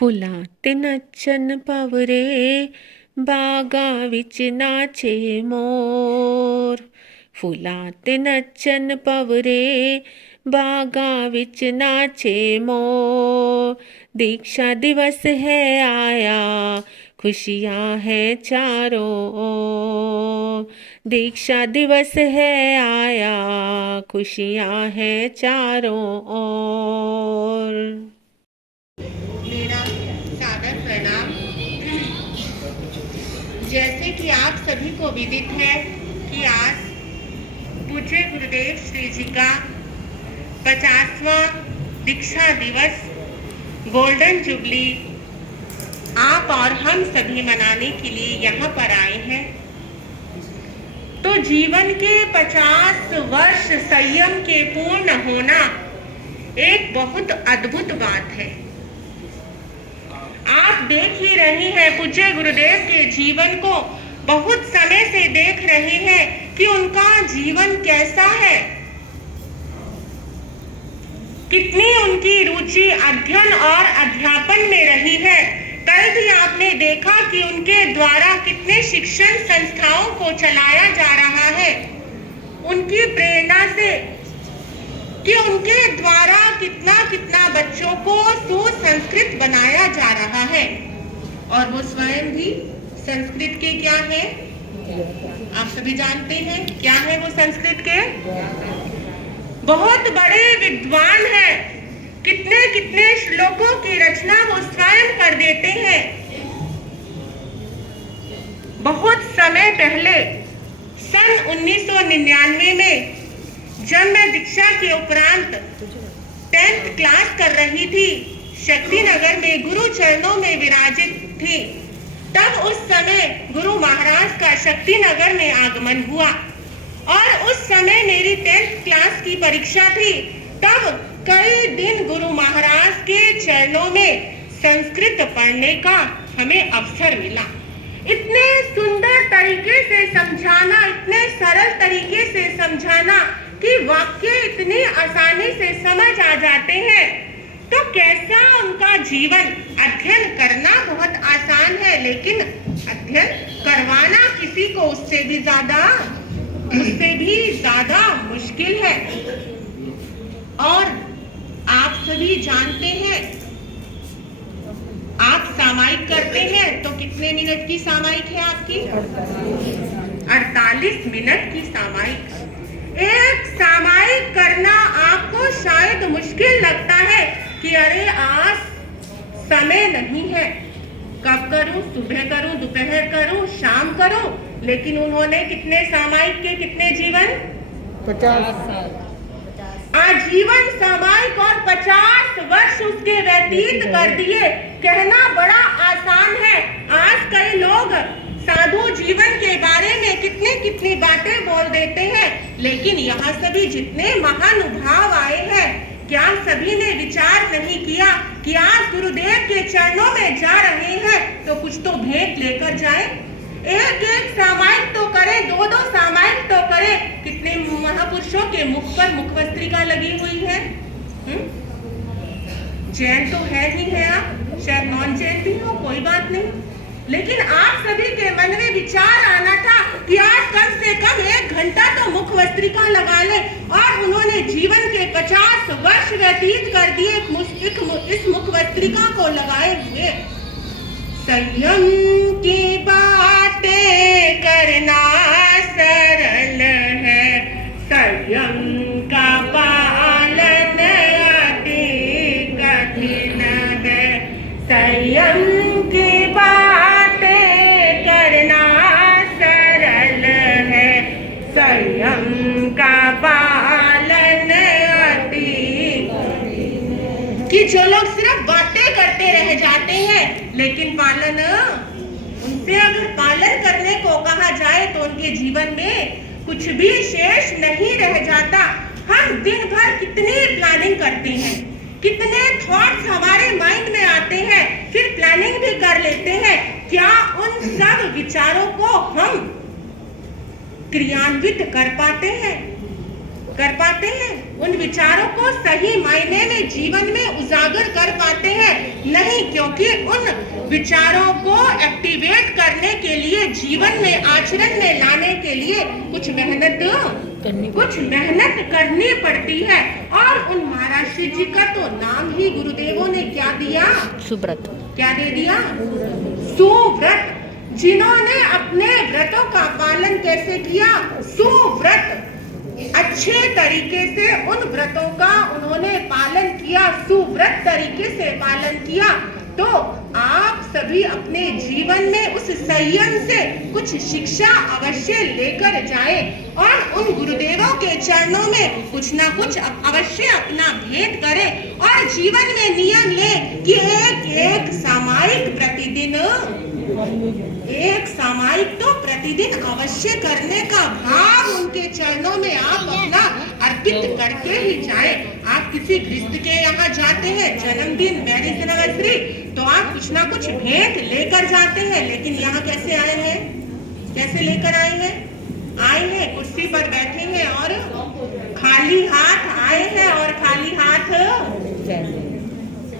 ਫੁੱਲਾਂ ਤੇ ਨੱਚਣ ਭਵਰੇ ਬਾਗਾਂ ਵਿੱਚ ਨਾਚੇ ਮੋਰ। ਫੁੱਲਾਂ ਤੇ ਨੱਚਣ ਭਵਰੇ ਬਾਗਾਂ ਵਿੱਚ ਨਾਚੇ मोर। दीक्षा दिवस है आया, खुशियाँ हैं चारों ओर। दीक्षा दिवस है आया, खुशियाँ हैं चारों ओर। मेरा सादर प्रणाम। जैसे कि आप सभी को विदित है कि आज पूज्य गुरुदेव श्री जी का 50वां दीक्षा दिवस गोल्डन जुबली आप और हम सभी मनाने के लिए यहाँ पर आए हैं। तो जीवन के 50 वर्ष संयम के पूर्ण होना एक बहुत अद्भुत बात है। आप देख ही रहे हैं पूज्य गुरुदेव के जीवन को, बहुत समय से देख रहे हैं कि उनका जीवन कैसा है, कितनी उनकी रुचि अध्ययन और अध्यापन में रही है। कल भी आपने देखा कि उनके द्वारा कितने शिक्षण संस्थाओं को चलाया जा रहा है, उनकी प्रेरणा से, कि उनके द्वारा कितना कितना बच्चों को सुसंस्कृत बनाया जा रहा है। और वो स्वयं भी संस्कृत के क्या है, आप सभी जानते हैं क्या है वो संस्कृत के बहुत बड़े विद्वान हैं। कितने कितने श्लोकों की रचना वो स्वयं कर देते हैं। बहुत समय पहले सन 1999 में जब मैं दीक्षा के उपरांत 10th क्लास कर रही थी, शक्ति नगर में गुरु चरणों में विराजित थी, तब उस समय गुरु महाराज का शक्ति नगर में आगमन हुआ और उस समय मेरी 10th क्लास की परीक्षा थी। तब कई दिन गुरु महाराज के चरणों में संस्कृत पढ़ने का हमें अवसर मिला। इतने सुंदर तरीके से समझाना, इतने सरल तरीके से समझाना कि वाक्य इतनी आसानी से समझ आ जाते हैं। तो कैसा उनका जीवन, अध्ययन करना बहुत आसान है, लेकिन अध्ययन करवाना किसी को उससे भी ज्यादा मुश्किल है। और आप सभी जानते हैं, आप सामायिक करते हैं तो कितने मिनट की सामायिक है आपकी? 48 मिनट की सामायिक। एक सामायिक करना आपको शायद मुश्किल लगता है कि अरे आज समय नहीं है, कब करूं, सुबह करूं, दोपहर करूं, शाम करूं। लेकिन उन्होंने कितने सामायिक के कितने जीवन? 50 साल आजीवन सामायिक और 50 वर्ष उसके व्यतीत कर दिए। कहना बड़ा आसान है। आज कई लोग साधु जीवन के बारे में कितनी कितनी बातें बोल देते हैं, लेकिन यहाँ सभी जितने महानुभाव आए हैं, क्या सभी ने विचार नहीं किया कि आज गुरुदेव के चरणों में जा रहे हैं तो कुछ तो भेंट लेकर जाएं? एक एक सामायिक तो करें, दो दो सामायिक तो करें। कितने महापुरुषों के मुख पर मुखवस्त्रिका लगी हुई है। जैन तो है ही है, आप शायद नॉन जैन भी हो, कोई बात नहीं, लेकिन आप सभी के मन में विचार आना था कि आज कम से कम 1 घंटा तो मुखवस्त्रिका लगा ले। और उन्होंने जीवन के 50 वर्ष व्यतीत कर दिए इस मुखवस्त्रिका को लगाए हुए। संयम की बातें करना सरल है, संयम का पालन अति कठिन है। संयम की बातें करना सरल है, संयम का पालन अति कि जो लोग सिर्फ बातें करते रह जाते हैं, लेकिन पालन, उनसे अगर पालन करने को कहा जाए तो उनके जीवन में कुछ भी शेष नहीं रह जाता। हम दिन भर कितनी प्लानिंग करते हैं, कितने थॉट्स हमारे माइंड में आते हैं, फिर प्लानिंग भी कर लेते हैं। क्या उन सब विचारों को हम क्रियान्वित कर पाते हैं? कर पाते हैं? उन विचारों को सही मायने में जीवन में उजागर कर पाते हैं? नहीं। क्यों? क्योंकि उन विचारों को एक्टिवेट करने के लिए, जीवन में आचरण में लाने के लिए कुछ मेहनत करनी पड़ती है। और उन महाराज श्री जी का तो नाम ही गुरुदेवों ने क्या दिया? सुब्रत। क्या दे दिया? सुव्रत। जिन्होंने अपने व्रतों का पालन कैसे किया? सुव्रत। अच्छे तरीके से उन व्रतों का उन्होंने पालन किया, सुव्रत तरीके से पालन किया। तो आप सभी अपने जीवन में उस संयम से कुछ शिक्षा अवश्य लेकर जाए और उन गुरुदेवों के चरणों में कुछ ना कुछ अवश्य अपना भेंट करें और जीवन में नियम ले कि एक सामायिक प्रतिदिन, एक सामायिक तो प्रतिदिन अवश्य करने का भाव उनके चरणों में आप अपना अर्पित करके ही जाए। आप किसी गृहस्थ के यहाँ जाते हैं, जन्मदिन, मैरिज एनिवर्सरी, तो आप कुछ ना कुछ भेंट लेकर जाते हैं, लेकिन यहाँ कैसे आए हैं? कैसे लेकर आए हैं? आए हैं कुर्सी पर बैठे हैं और खाली हाथ आए हैं, और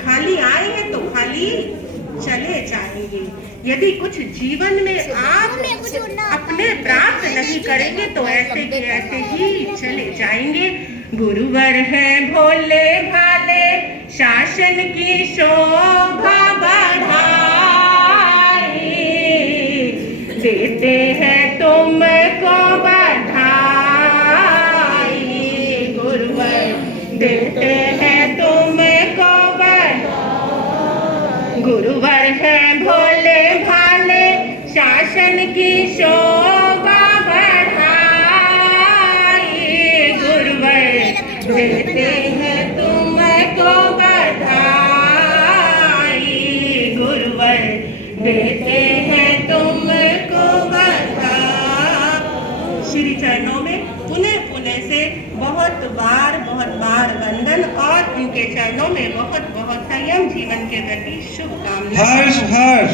खाली आए हैं तो खाली चले जाएंगे। यदि कुछ जीवन में आप अपने प्राप्त नहीं करेंगे तो ऐसे के ऐसे ही चले जाएंगे। गुरुवर है भोले भाले, शासन की शोभा बढ़ाई, देते हैं तुमको बधाई। गुरुवर देते हैं तुमको बधाई। गुरुवर है भोले भाले, शासन की शोभा बढ़ाई। गुरुवर देते हैं तुमको बधाई। गुरुवर देते हैं तुमको बधाई। श्री चरणों में पुनः पुनः से बहुत बार वंदन और उनके चरणों में बहुत संयम जीवन के प्रति शुभकामनाएं। हर्ष।